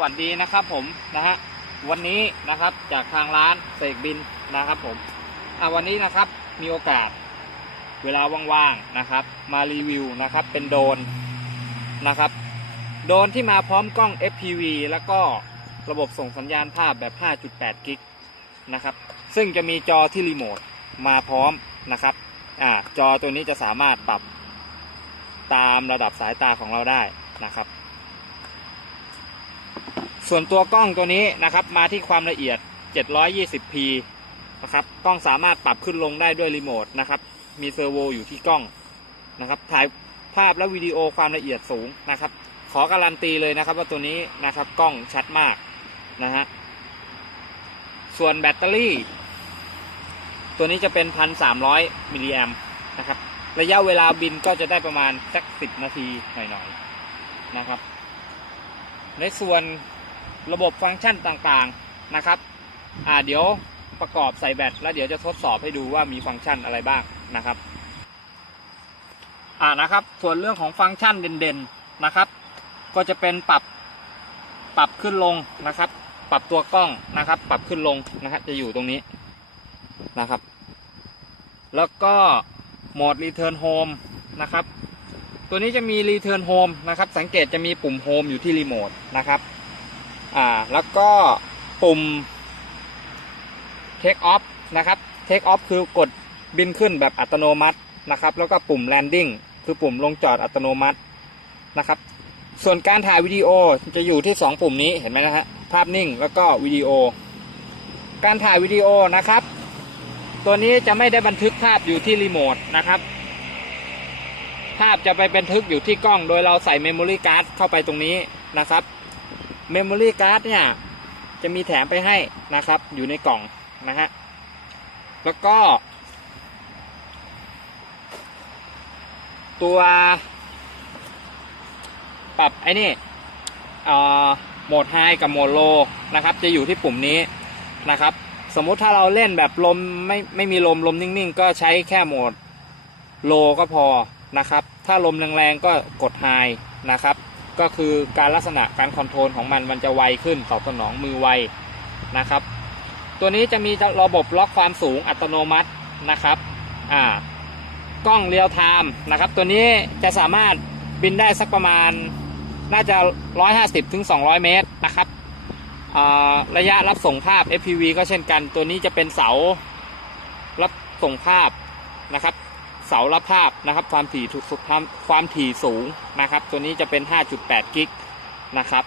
สวัสดีนะครับผมนะฮะวันนี้นะครับจากทางร้านเสกบินนะครับผมอะวันนี้นะครับมีโอกาสเวลาว่างๆนะครับ มารีวิวนะครับเป็นโดนนะครับ โดนที่มาพร้อมกล้อง FPV แล้วก็ระบบส่งสัญญาณภาพแบบ 5.8 กิกนะครับ ซึ่งจะมีจอที่รีโมทมาพร้อมนะครับอ่าจอตัวนี้จะสามารถปรับตามระดับสายตาของเราได้นะครับ ส่วนตัวกล้องตัวนี้นะครับ มาที่ความละเอียด 720p นะครับกล้องสามารถปรับขึ้นลงได้ด้วยรีโมทนะครับมีเซอร์โวอยู่ที่กล้องนะครับถ่ายภาพและวิดีโอความละเอียดสูงนะครับ ขอการันตีเลยนะครับ ว่าตัวนี้นะครับกล้องชัดมากนะฮะส่วนแบตเตอรี่ ตัวนี้จะเป็น 1,300 มิลลิแอมนะครับ ระยะเวลาบินก็จะได้ประมาณสัก 10 นาทีหน่อยๆนะครับ ในส่วน ระบบฟังก์ชันต่างๆนะครับอ่าเดี๋ยวประกอบใส่แบตแล้วเดี๋ยวจะทดสอบให้ดูว่ามีฟังก์ชันอะไรบ้างนะครับอ่านะครับ ส่วนเรื่องของฟังก์ชันเด่นๆนะครับ ก็จะเป็นปรับปรับขึ้นลงนะครับ ปรับตัวกล้องนะครับ ปรับขึ้นลงนะฮะจะอยู่ตรงนี้นะครับ แล้วก็โหมด Return Home นะครับ ตัวนี้จะมี Return Home นะครับ สังเกตจะมีปุ่ม Home อยู่ที่รีโมทนะครับ อ่าแล้วก็ปุ่ม Take Off นะครับ Take Off คือกดบินขึ้นแบบอัตโนมัตินะครับ แล้วก็ปุ่ม Landing คือปุ่มลงจอดอัตโนมัตินะครับ ส่วนการถ่ายวิดีโอจะอยู่ที่ 2 ปุ่มนี้เห็นไหมนะฮะภาพนิ่งแล้วก็วิดีโอ การถ่ายวิดีโอนะครับ ตัวนี้จะไม่ได้บันทึกภาพอยู่ที่รีโมทนะครับภาพจะไปบันทึกอยู่ที่กล้องโดยเราใส่เมมโมรี่การ์ดเข้าไปตรงนี้นะครับ เมมโมรี่การ์ดเนี่ย จะมีแถมไปให้นะครับ อยู่ในกล่องนะฮะ แล้วก็ ตัว ปรับไอ้นี่โหมดไฮกับโหมดโลนะครับ จะอยู่ที่ปุ่มนี้นะครับ สมมุติถ้าเราเล่นแบบลมไม่ไม่มีลมลมนิ่งๆ ก็ใช้แค่โหมดโลก็พอนะครับ ถ้าลมแรงๆก็กดไฮนะครับ ก็คือการลักษณะการคอนโทรลของมันมันจะไวขึ้นตอบสนองมือไวนะครับ ตัวนี้จะมีระบบล็อกความสูงอัตโนมัตินะครับอ่ากล้องเรียลไทม์นะครับ ตัวนี้จะสามารถบินได้สักประมาณน่าจะ 150ถึง200 เมตรนะครับระยะรับส่งภาพ FPV ก็เช่นกัน ตัวนี้จะเป็นเสารับส่งภาพนะครับ เสารับภาพนะครับ ความถี่ถูกความถี่สูงนะครับ ตัวนี้จะเป็น 5.8 กิกนะครับ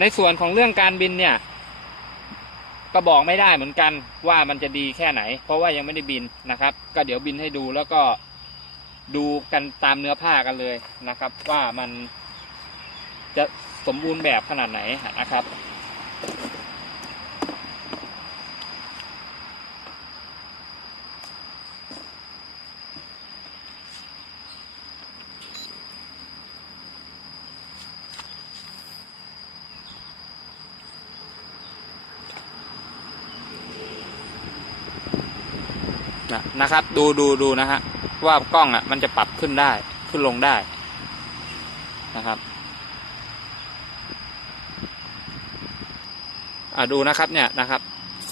ในส่วนของเรื่องการบินเนี่ยก็บอกไม่ได้เหมือนกันว่ามันจะดีแค่ไหน เพราะว่ายังไม่ได้บินนะครับ ก็เดี๋ยวบินให้ดูแล้วก็ดูกันตามเนื้อผ้ากันเลยนะครับ ว่ามันจะสมบูรณ์แบบขนาดไหนนะครับ นะนะครับ ดูดูดูนะฮะว่ากล้องอะ มันจะปรับขึ้นได้ขึ้นลงได้นะครับอ่าดูนะครับเนี่ยนะครับ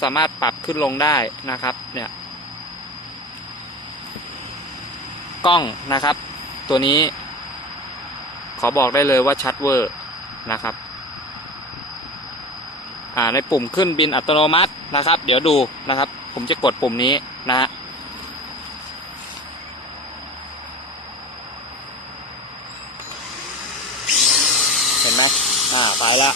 สามารถปรับขึ้นลงได้นะครับ เนี่ย กล้องนะครับ ตัวนี้ ขอบอกได้เลยว่าชัดเวอร์นะครับอ่าในปุ่มขึ้นบินอัตโนมัตินะครับ เดี๋ยวดูนะครับ ผมจะกดปุ่มนี้นะฮะ เห็นไหมอ่า ไปล้ว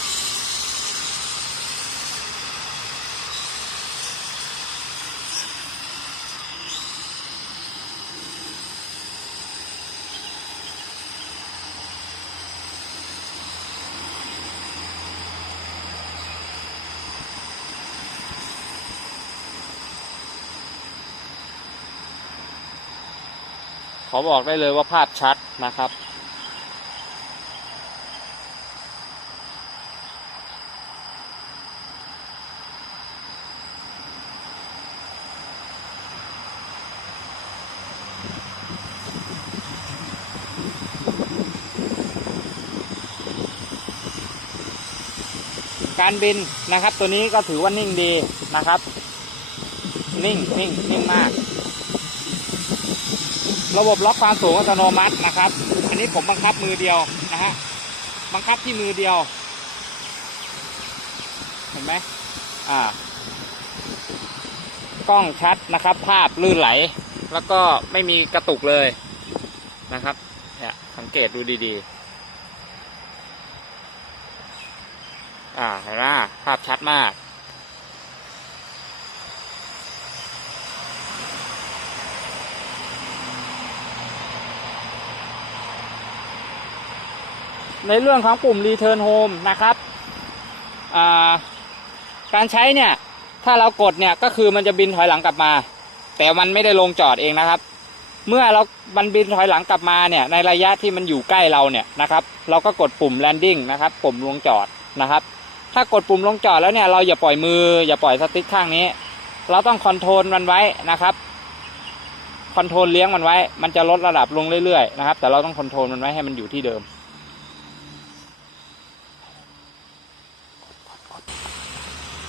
ขอบอกได้เลยว่าภาพชัดนะครับ การบินนะครับ ตัวนี้ก็ถือว่านิ่งดีนะครับ นิ่งนิ่งนิ่งมาก ระบบล็อกความสูงอัตโนมัตินะครับ อันนี้ผมบังคับมือเดียวนะฮะบังคับที่มือเดียว เห็นไหมอ่ากล้องชัดนะครับ ภาพลื่นไหล แล้วก็ไม่มีกระตุกเลยนะครับเนี่ยสังเกตดูดีๆ อ่าเห็นไหมภาพชัดมาก ในเรื่องของปุ่ม Return Home นะครับอ่าการใช้เนี่ย ถ้าเรากดเนี่ยก็คือมันจะบินถอยหลังกลับมา แต่มันไม่ได้ลงจอดเองนะครับ เมื่อเรามันบินถอยหลังกลับมาเนี่ย ในระยะที่มันอยู่ใกล้เราเนี่ยนะครับ เราก็กดปุ่ม landing นะครับ ปุ่มลงจอดนะครับ ถ้ากดปุ่มลงจอดแล้วเนี่ยเราอย่าปล่อยมืออย่าปล่อยสติ๊กข้างนี้ เราต้องคอนโทรลมันไว้นะครับคอนโทรลเลี้ยงมันไว้ มันจะลดระดับลงเรื่อยๆนะครับ แต่เราต้องคอนโทรลมันไว้ให้มันอยู่ที่เดิม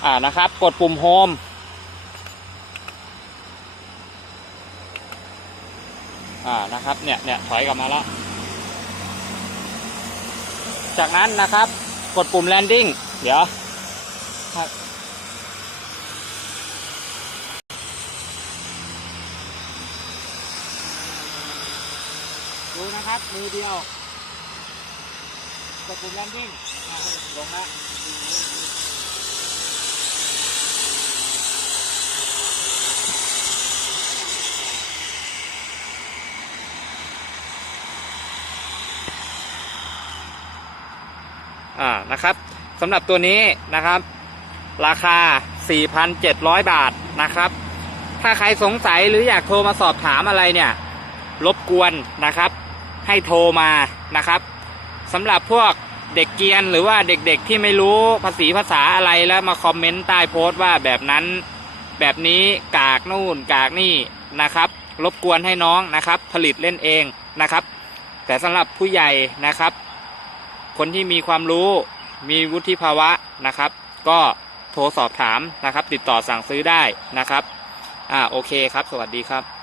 อ่านะครับ กดปุ่มโฮมอ่านะครับ เนี่ยเนี่ยถอยกลับมาแล้วจากนั้นนะครับ กดปุ่ม landing เดี๋ยวครับดูนะครับ มือเดียวกดปุ่ม landing อ่าลงแล้วอ่านะครับ สำหรับตัวนี้นะครับ ราคา 4,700 บาทนะครับ ถ้าใครสงสัยหรืออยากโทรมาสอบถามอะไรเนี่ย รบกวนนะครับ ให้โทรมานะครับสำหรับพวกเด็กเกียนหรือว่าเด็กๆที่ไม่รู้ภาษีภาษาอะไรแล้วมาคอมเมนต์ใต้โพสต์ว่าแบบนั้น แบบนี้กากนู่นกากนี่นะครับ รบกวนให้น้องนะครับ ผลิตเล่นเองนะครับ แต่สำหรับผู้ใหญ่นะครับ คนที่มีความรู้ มีวุฒิภาวะนะครับ ก็โทรสอบถามนะครับ ติดต่อสั่งซื้อได้นะครับ อ่าโอเคครับ สวัสดีครับ